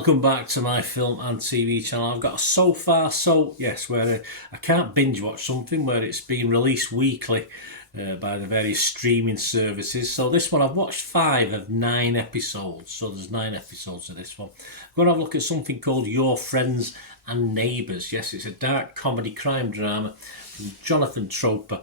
Welcome back to my film and TV channel. I've got a So Far So Yes, where I can't binge watch something where it's been released weekly by the various streaming services. So this one I've watched 5 of 9 episodes. So there's 9 episodes of this one. I'm going to have a look at something called Your Friends and Neighbours. Yes, it's a dark comedy crime drama from Jonathan Troper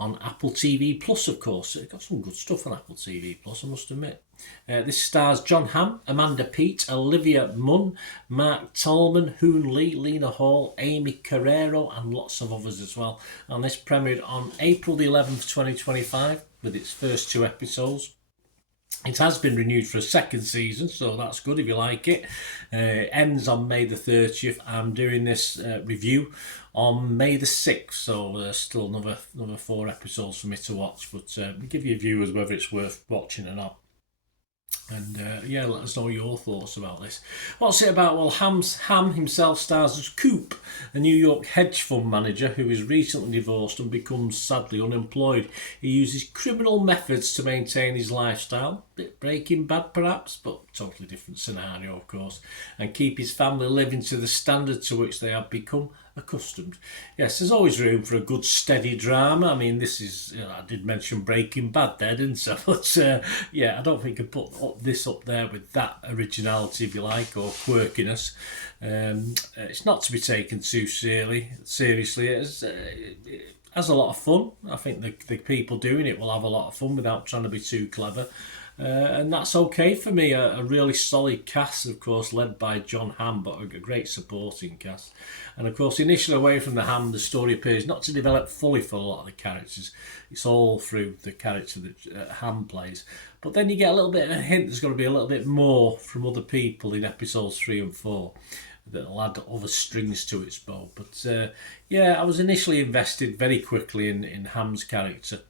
on Apple TV Plus, of course. It's got some good stuff on Apple TV Plus, I must admit. This stars John Hamm, Amanda Peet, Olivia Munn, Mark Tallman, Hoon Lee, Lena Hall, Amy Carrero and lots of others as well. And this premiered on April the 11th, 2025 with its first 2 episodes. It has been renewed for a second season, so that's good if you like it. Ends on May the 30th. I'm doing this review on May the 6th, so there's still another 4 episodes for me to watch, but we'll give you viewers whether it's worth watching or not. And let us know your thoughts about this. What's it about? Well, Hamm himself stars as Coop, a New York hedge fund manager who is recently divorced and becomes sadly unemployed. He uses criminal methods to maintain his lifestyle, bit Breaking Bad perhaps, but totally different scenario of course, and keep his family living to the standard to which they have become accustomed. Yes, there's always room for a good steady drama. I mean, this is, I did mention Breaking Bad there, didn't I? But I don't think I put this up there with that originality, if you like, or quirkiness. It's not to be taken too seriously. It has a lot of fun. I think the people doing it will have a lot of fun without trying to be too clever. And that's okay for me. A really solid cast, of course, led by John Hamm, but a great supporting cast. And of course, initially away from the Hamm, the story appears not to develop fully for a lot of the characters. It's all through the character that Hamm plays. But then you get a little bit of a hint there's going to be a little bit more from other people in episodes 3 and 4 that'll add other strings to its bow. But I was initially invested very quickly in Hamm's character.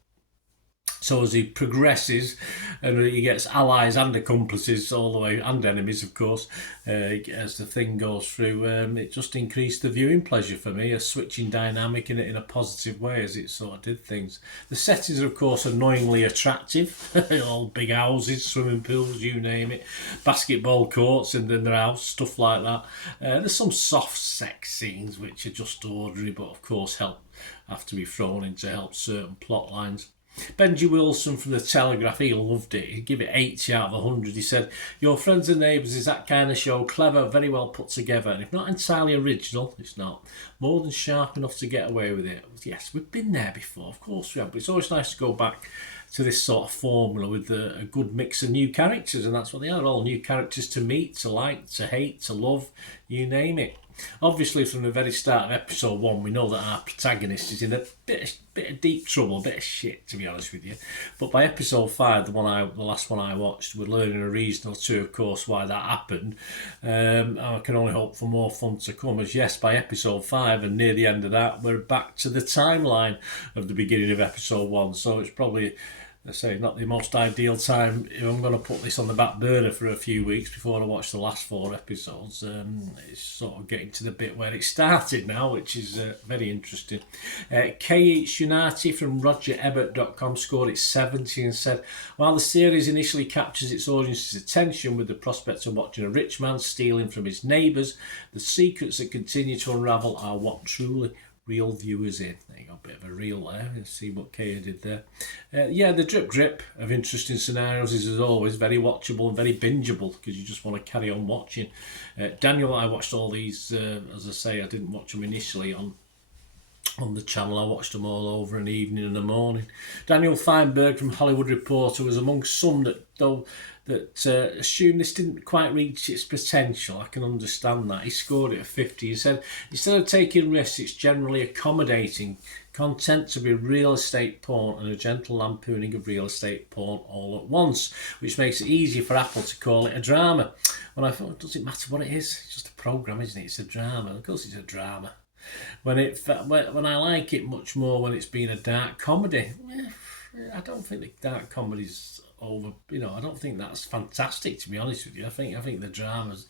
So as he progresses and he gets allies and accomplices all the way, and enemies of course, as the thing goes through, it just increased the viewing pleasure for me, a switching dynamic in a positive way as it sort of did things. The settings are of course annoyingly attractive, all big houses, swimming pools, you name it, basketball courts and then their house, stuff like that. There's some soft sex scenes which are just ordinary but of course have to be thrown in to help certain plot lines. Benji Wilson from The Telegraph, he loved it. He'd give it 80 out of 100. He said, Your Friends and Neighbours is that kind of show, clever, very well put together, and if not entirely original, it's not, more than sharp enough to get away with it. Yes, we've been there before, of course we have, but it's always nice to go back to this sort of formula with a good mix of new characters, and that's what they are, all new characters to meet, to like, to hate, to love, you name it. Obviously, from the very start of episode 1, we know that our protagonist is in a bit of deep trouble, a bit of shit, to be honest with you. But by episode 5, the last one I watched, we're learning a reason or two, of course, why that happened. I can only hope for more fun to come. As yes, by episode 5 and near the end of that, we're back to the timeline of the beginning of episode 1. So it's probably, I say, not the most ideal time if I'm going to put this on the back burner for a few weeks before I watch the last 4 episodes. It's sort of getting to the bit where it started now, which is very interesting. K.H. Unati from RogerEbert.com scored it 70 and said, while the series initially captures its audience's attention with the prospect of watching a rich man stealing from his neighbours, the secrets that continue to unravel are what truly reel viewers in. There you go, a bit of a reel there. Let's see what Kaya did there. The drip of interesting scenarios is as always very watchable and very bingeable because you just want to carry on watching. Daniel, I watched all these, as I say, I didn't watch them initially on the channel. I watched them all over an evening and a morning. Daniel Feinberg from Hollywood Reporter was amongst some that assumed this didn't quite reach its potential. I can understand that. He scored it at 50. He said, instead of taking risks, it's generally accommodating content to be real estate porn and a gentle lampooning of real estate porn all at once, which makes it easy for Apple to call it a drama. When I thought, does it matter what it is? It's just a programme, isn't it? It's a drama. Of course it's a drama. When I like it much more when it's been a dark comedy. I don't think the dark comedy's over. I don't think that's fantastic, to be honest with you. I think the drama's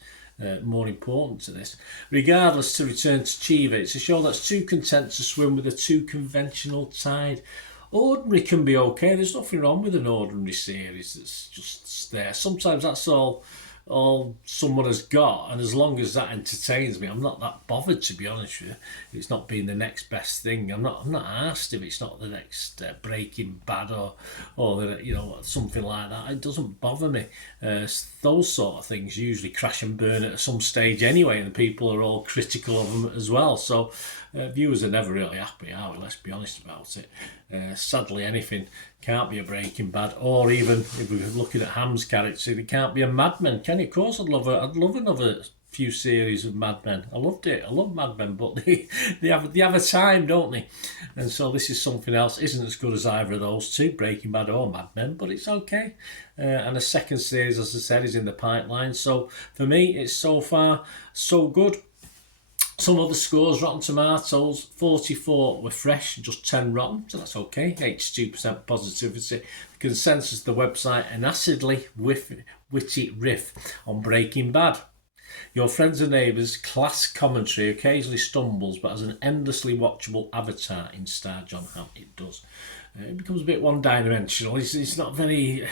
more important to this. Regardless, to return to Chiva, it's a show that's too content to swim with a too conventional tide. Ordinary can be okay. There's nothing wrong with an ordinary series that's just there. Sometimes that's all all someone has got, and as long as that entertains me, I'm not that bothered, to be honest with you. It's not being the next best thing. I'm not asked if it's not the next Breaking Bad or the, something like that. It doesn't bother me. Those sort of things usually crash and burn at some stage anyway, and the people are all critical of them as well. So viewers are never really happy, are we? Let's be honest about it. Sadly, anything can't be a Breaking Bad, or even if we're looking at Ham's character, it can't be a Mad Men, can it? Of course, I'd love another few series of Mad Men. I loved it. I love Mad Men, but they have a time, don't they? And so this is something else. Isn't as good as either of those two, Breaking Bad or Mad Men, but it's okay. And a second series, as I said, is in the pipeline. So for me, it's so far so good. Some other scores: Rotten Tomatoes, 44 were fresh, just 10 rotten, so that's okay. 82% positivity. The consensus, the website, an acidly witty riff on Breaking Bad. Your friends and neighbours, class commentary occasionally stumbles, but as an endlessly watchable avatar in star John Hamm, it does. It becomes a bit one-dimensional. It's not very.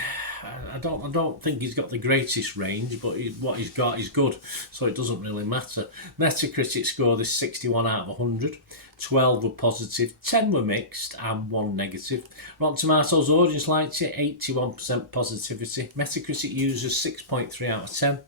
I don't think he's got the greatest range, but what he's got is good, so it doesn't really matter. Metacritic scored this 61 out of 100. 12 were positive, 10 were mixed, and 1 negative. Rotten Tomatoes audience liked it, 81% positivity. Metacritic users 6.3 out of 10.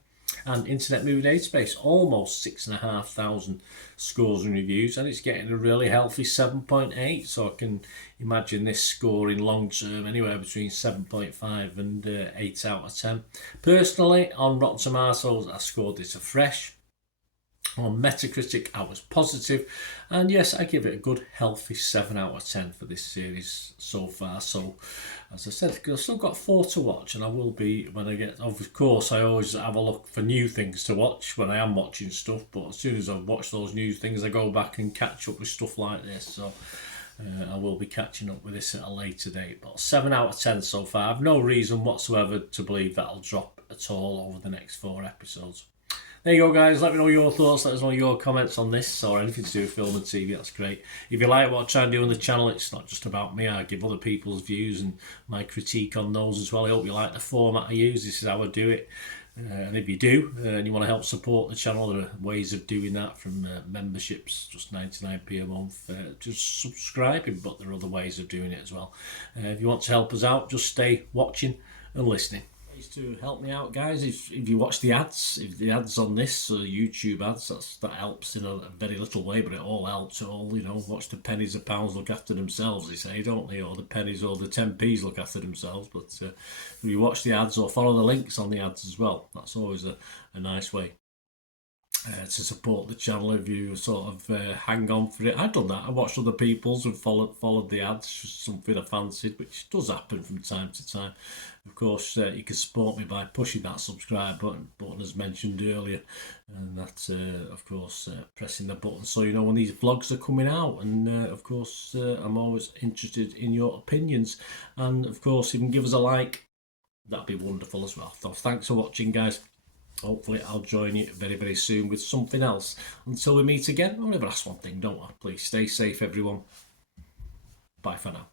And Internet Movie Database, almost 6,500 scores and reviews, and it's getting a really healthy 7.8. So I can imagine this scoring long term anywhere between 7.5 and 8 out of 10. Personally, on Rotten Tomatoes, I scored this a fresh. On Metacritic, I was positive, and yes, I give it a good, healthy 7 out of 10 for this series so far. So, as I said, I've still got 4 to watch, and I will be when I get. Of course, I always have a look for new things to watch when I am watching stuff. But as soon as I've watched those new things, I go back and catch up with stuff like this. So. I will be catching up with this at a later date, but 7 out of 10 so far. I've no reason whatsoever to believe that'll drop at all over the next 4 episodes. There you go, guys. Let me know your thoughts. Let us know your comments on this or anything to do with film and TV. That's great. If you like what I try and do on the channel, it's not just about me. I give other people's views and my critique on those as well. I hope you like the format I use. This is how I do it. And if you do, and you want to help support the channel, there are ways of doing that, from memberships, just 99p a month, just subscribing, but there are other ways of doing it as well. If you want to help us out, just stay watching and listening. To help me out, guys, if you watch the ads, if the ads on this YouTube ads, that helps in a very little way, but it all helps. Watch the pennies and pounds look after themselves, they say, don't they? Or the pennies or the 10p's look after themselves. But if you watch the ads or follow the links on the ads as well, that's always a nice way to support the channel. If you sort of hang on for it, I've done that. I watched other people's and followed the ads, just something I fancied, which does happen from time to time. Of course, you can support me by pushing that subscribe button as mentioned earlier, and that of course pressing the button so you know when these vlogs are coming out. And of course I'm always interested in your opinions, and of course if you can give us a like, that'd be wonderful as well. So thanks for watching, guys. Hopefully I'll join you very, very soon with something else. Until we meet again, I'll never ask one thing, don't I? Please stay safe, everyone. Bye for now.